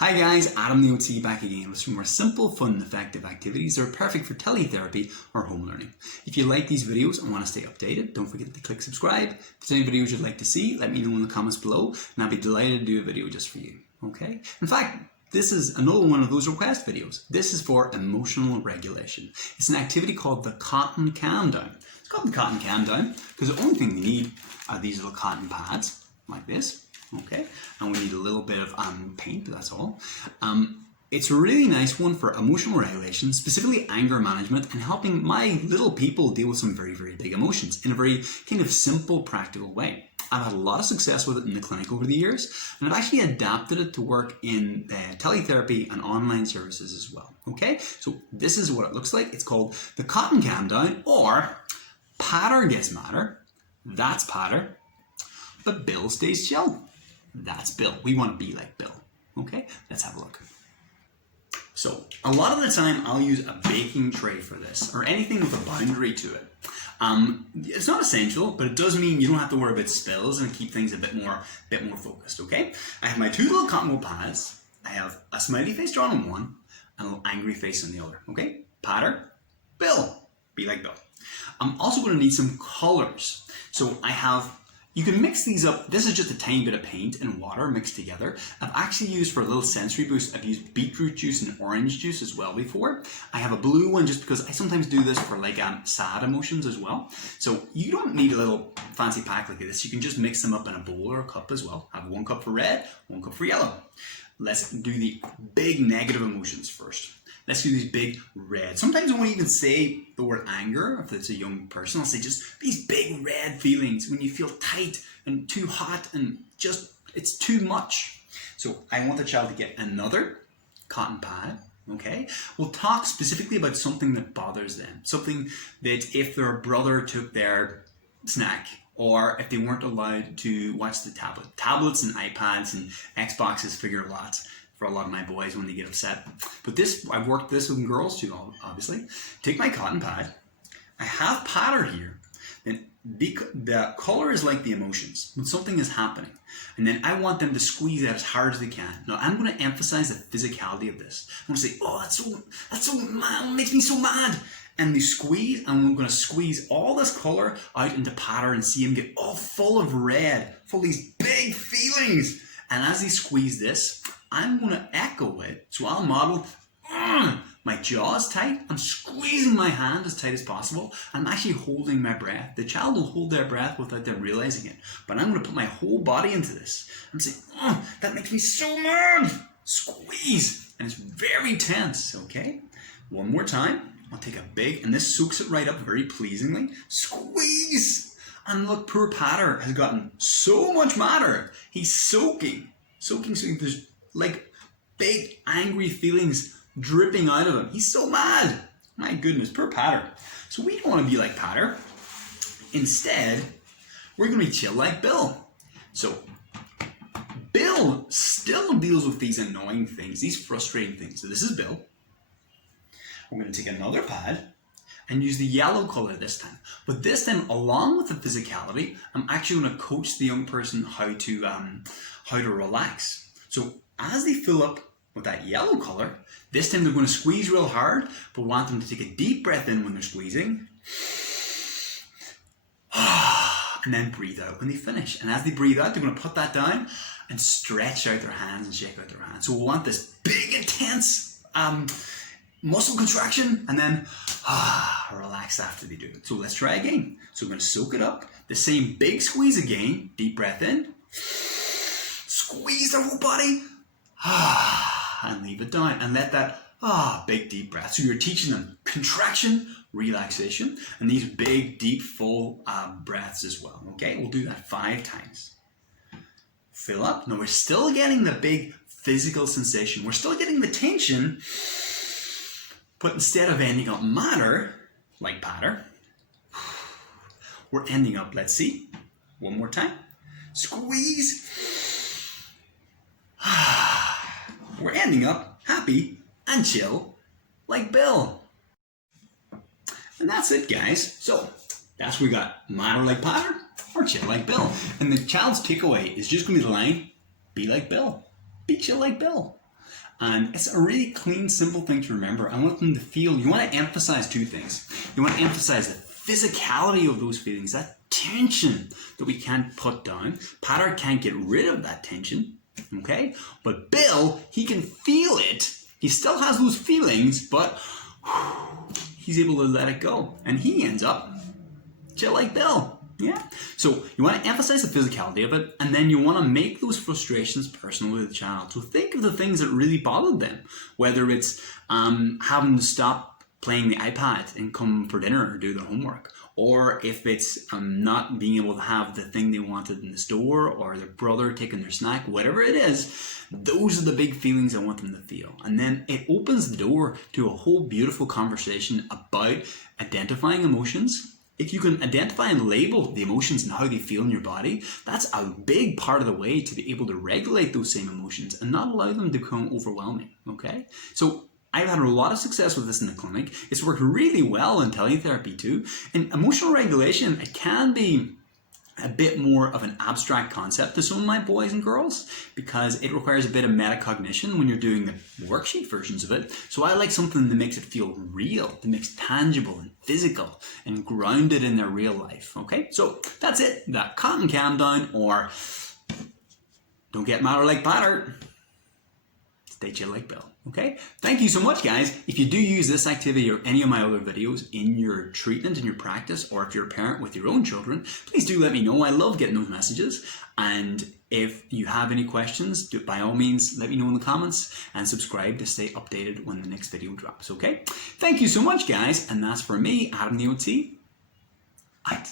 Hi guys, Adam the OT back again with some more simple, fun and effective activities that are perfect for teletherapy or home learning. If you like these videos and want to stay updated, don't forget to click subscribe. If there's any videos you'd like to see, let me know in the comments below and I'll be delighted to do a video just for you. Okay? In fact, this is another one of those request videos. This is for emotional regulation. It's an activity called the cotton calm down. It's called the cotton calm down because the only thing we need are these little cotton pads like this. Okay, and we need a little bit of paint, that's all. It's a really nice one for emotional regulation, specifically anger management, and helping my little people deal with some very, very big emotions in a very kind of simple, practical way. I've had a lot of success with it in the clinic over the years, and I've actually adapted it to work in teletherapy and online services as well. Okay, so this is what it looks like. It's called the cotton calm down, or Peadar gets madder, that's Peadar, but Bill stays chill. That's Bill. We want to be like Bill. Okay, let's have a look. So a lot of the time I'll use a baking tray for this, or anything with a boundary to it. It's not essential, but it does mean you don't have to worry about spills and keep things a bit more focused. Okay, I have my two little cotton wool pads. I have a smiley face drawn on one and a little angry face on the other. Okay, Peadar, Bill, be like Bill. I'm also going to need some colors. So I have. You can mix these up. This is just a tiny bit of paint and water mixed together. I've actually used, for a little sensory boost, I've used beetroot juice and orange juice as well before. I have a blue one just because I sometimes do this for like sad emotions as well. So you don't need a little fancy pack like this. You can just mix them up in a bowl or a cup as well. I have 1 cup for red, 1 cup for yellow. Let's do the big negative emotions first. Let's do these big red. Sometimes I won't even say the word anger if it's a young person. I'll say just these big red feelings when you feel tight and too hot and just it's too much. So I want the child to get another cotton pad. Okay, we'll talk specifically about something that bothers them. Something that if their brother took their snack, or if they weren't allowed to watch the tablet. Tablets and iPads and Xboxes figure a lot for a lot of my boys when they get upset. But this, I've worked this with girls too, obviously. Take my cotton pad. I have Peadar here. Then the color is like the emotions when something is happening. And then I want them to squeeze out as hard as they can. Now I'm going to emphasize the physicality of this. I'm going to say, oh, that's so mad, it makes me so mad. And they squeeze, and we're going to squeeze all this color out into Peadar and see him get all full of red, full of these big feelings. And as they squeeze this, I'm going to echo it. So I'll model, my jaw's tight, I'm squeezing my hand as tight as possible. I'm actually holding my breath. The child will hold their breath without them realizing it. But I'm going to put my whole body into this. I'm saying, that makes me so mad. Squeeze. And it's very tense, okay? One more time. I'll take a big, and this soaks it right up very pleasingly. Squeeze! And look, poor Peadar has gotten so much madder. He's soaking. There's like big angry feelings dripping out of him. He's so mad. My goodness, poor Peadar. So we don't want to be like Peadar. Instead, we're going to be chill like Bill. So Bill still deals with these annoying things, these frustrating things. So this is Bill. We're going to take another pad and use the yellow color this time. But this time, along with the physicality, I'm actually going to coach the young person how to relax. So as they fill up with that yellow color, this time they're going to squeeze real hard, but want them to take a deep breath in when they're squeezing. And then breathe out when they finish. And as they breathe out, they're going to put that down and stretch out their hands and shake out their hands. So we want this big, intense muscle contraction, and then relax after they do it. So let's try again. So we're going to soak it up. The same big squeeze again. Deep breath in. Squeeze their whole body. And leave it down. And let that big deep breath. So you're teaching them contraction, relaxation, and these big, deep, full breaths as well. Okay, we'll do that 5 times. Fill up. Now we're still getting the big physical sensation. We're still getting the tension. But instead of ending up madder, like Peadar, we're ending up, let's see, one more time. Squeeze. We're ending up happy and chill like Bill. And that's it, guys. So that's what we got. Madder like Peadar or chill like Bill. And the child's takeaway is just going to be the line, be like Bill. Be chill like Bill. And it's a really clean, simple thing to remember. I want them to feel, you want to emphasize two things. You want to emphasize the physicality of those feelings, that tension that we can't put down. Peadar can't get rid of that tension, okay? But Bill, he can feel it. He still has those feelings, but he's able to let it go. And he ends up just like Bill. Yeah. So you want to emphasize the physicality of it, and then you want to make those frustrations personal to the child. So think of the things that really bothered them, whether it's having to stop playing the iPad and come for dinner or do their homework, or if it's not being able to have the thing they wanted in the store, or their brother taking their snack, whatever it is. Those are the big feelings I want them to feel. And then it opens the door to a whole beautiful conversation about identifying emotions. If you can identify and label the emotions and how they feel in your body, that's a big part of the way to be able to regulate those same emotions and not allow them to become overwhelming, okay? So I've had a lot of success with this in the clinic. It's worked really well in teletherapy too. And emotional regulation, it can be a bit more of an abstract concept to some of my boys and girls because it requires a bit of metacognition when you're doing the worksheet versions of it. So I like something that makes it feel real, that makes it tangible and physical and grounded in their real life. Okay, so that's it. That calm calm down, or don't get mad or like Peadar. Stay chill like Bill. Okay, thank you so much, guys. If you do use this activity or any of my other videos in your treatment, in your practice, or if you're a parent with your own children, please do let me know. I love getting those messages. And if you have any questions, by all means, let me know in the comments and subscribe to stay updated when the next video drops, okay? Thank you so much, guys. And that's for me, Adam the OT. Out.